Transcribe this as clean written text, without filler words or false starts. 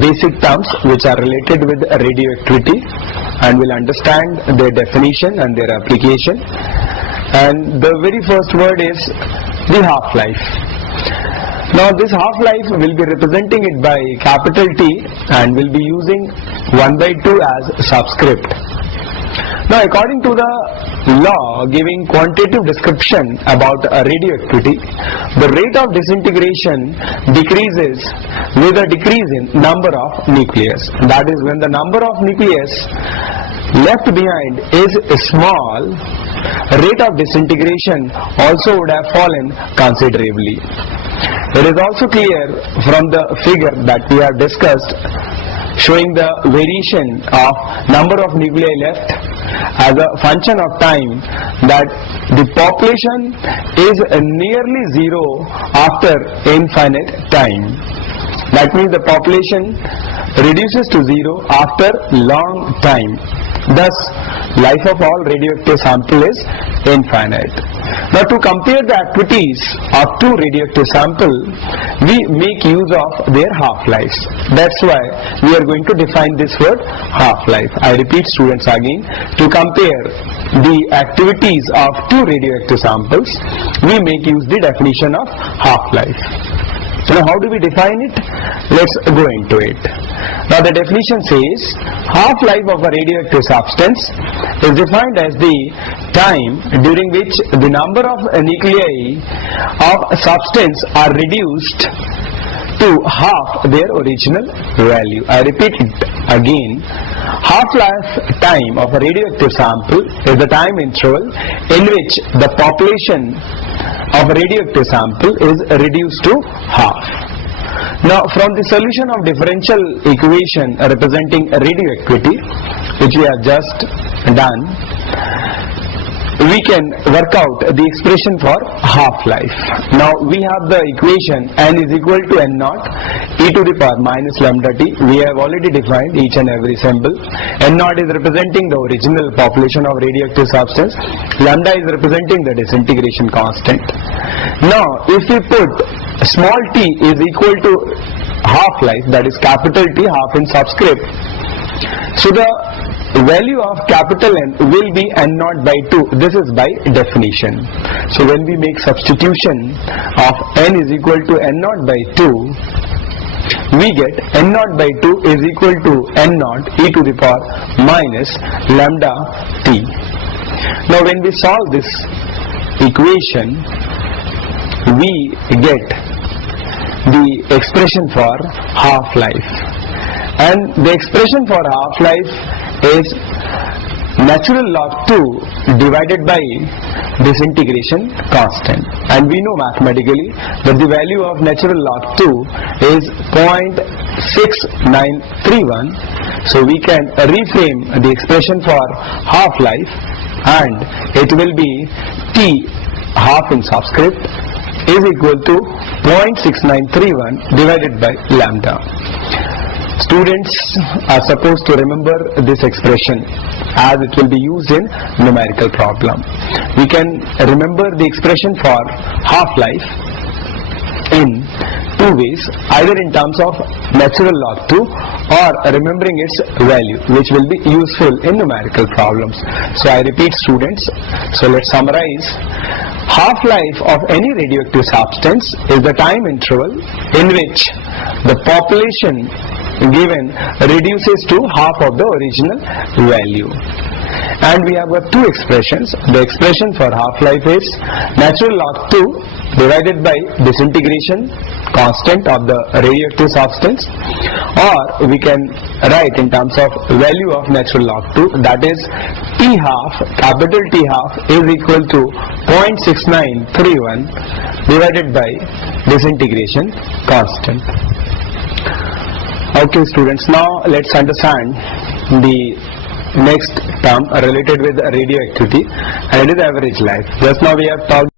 basic terms which are related with radioactivity, and we'll understand their definition and their application. And the very first word is the half-life. Now this half-life will be representing it by capital T and will be using 1/2 as subscript. Now according to the law giving quantitative description about radioactivity, the rate of disintegration decreases with a decrease in number of nucleus. That is, when the number of nucleus left behind is small, rate of disintegration also would have fallen considerably. It is also clear from the figure that we have discussed, showing the variation of number of nuclei left as a function of time, that the population is nearly zero after infinite time. That means the population reduces to zero after long time. Thus, life of all radioactive sample is infinite. Now, to compare the activities of two radioactive samples, we make use of their half-lives. That's why we are going to define this word half-life. I repeat, students, again, to compare the activities of two radioactive samples, we make use the definition of half-life. Now, how do we define it? Let's go into it. Now, the definition says half-life of a radioactive substance is defined as the time during which the number of nuclei of a substance are reduced to half their original value. I repeat it again. Half-life time of a radioactive sample is the time interval in which the population of a radioactive sample is reduced to half. Now, from the solution of differential equation representing radioactivity, which we have just done, we can work out the expression for half-life. Now, we have the equation n is equal to n naught e to the power minus lambda t. We have already defined each and every symbol. N naught is representing the original population of radioactive substance. Lambda is representing the disintegration constant. Now, if we put small t is equal to half-life, that is capital T, half in subscript, so the value of capital N will be n naught by 2. This is by definition. So when we make substitution of n is equal to n naught by 2, we get n naught by 2 is equal to n naught e to the power minus lambda t. Now when we solve this equation, we get the expression for half-life. And the expression for half-life is natural log 2 divided by disintegration constant. And we know mathematically that the value of natural log 2 is 0.6931. So we can reframe the expression for half-life, and it will be T half in subscript is equal to 0.6931 divided by lambda. Students are supposed to remember this expression as it will be used in numerical problem. We can remember the expression for half-life in two ways, either in terms of natural log 2 or remembering its value, which will be useful in numerical problems. So I repeat, students, so let's summarize. Half-life of any radioactive substance is the time interval in which the population given reduces to half of the original value. And we have got two expressions. The expression for half-life is natural log 2 divided by disintegration constant of the radioactive substance, or we can write in terms of value of natural log 2, that is T half, capital T half is equal to 0.6931 divided by disintegration constant. Okay, students, now let's understand the next term related with radioactivity, and it is average life. Just now we have talked